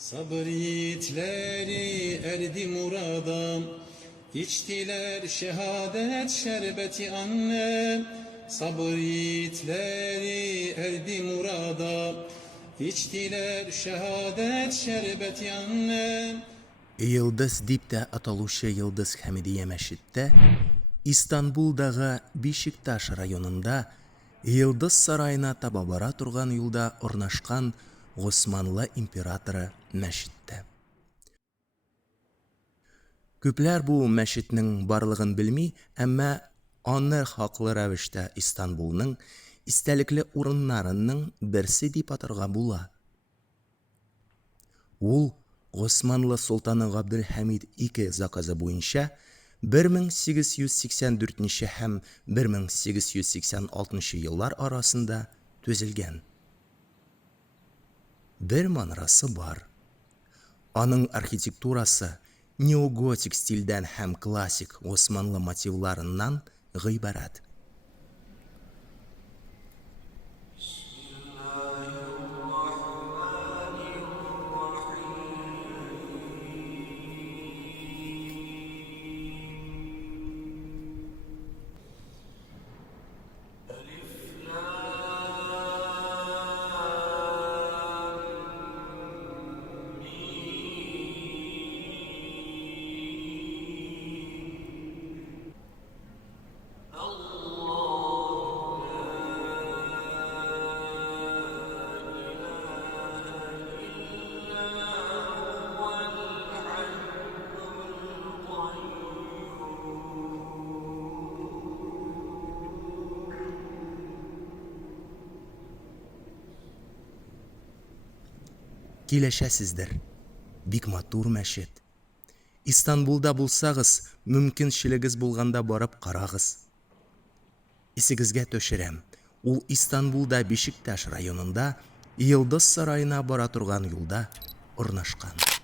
Sabır yiğitleri erdi murada, içtiler şehadet şerbeti anne. Sabır yiğitleri erdi murada, içtiler şehadet şerbeti anne. Йылдыз дип тә аталучы Йылдыз Хәмидия мәчеттә, Истанбулдагы Бишикташ районында, Йылдыз сарайына таба бара торган юлда орнашкан Госманлы императоры мәчеттә. Күпләр бу мәчетнең барлыгын белми, әмма аны хаклы рәвештә Истанбулның истәлекле урыннарының берсе дип атарга була. Ул Госманлы солтаны Габделхамид II заказы буенча 1884 һәм 1886 еллар арасында төзелгән. Бер манарасы бар. Аның архитектурасы неоготик стильдән һәм классик Госманлы мотивларыннан гыйбарәт. Килешәсездер. Бик матур мәчет. Истанбулда булсагыз, мөмкинчелегез булганда барып карагыз. Исегезгә төшерәм. Ул Истанбулда Бишикташ районында Йылдыз сарайына бара торган юлда орнашкан.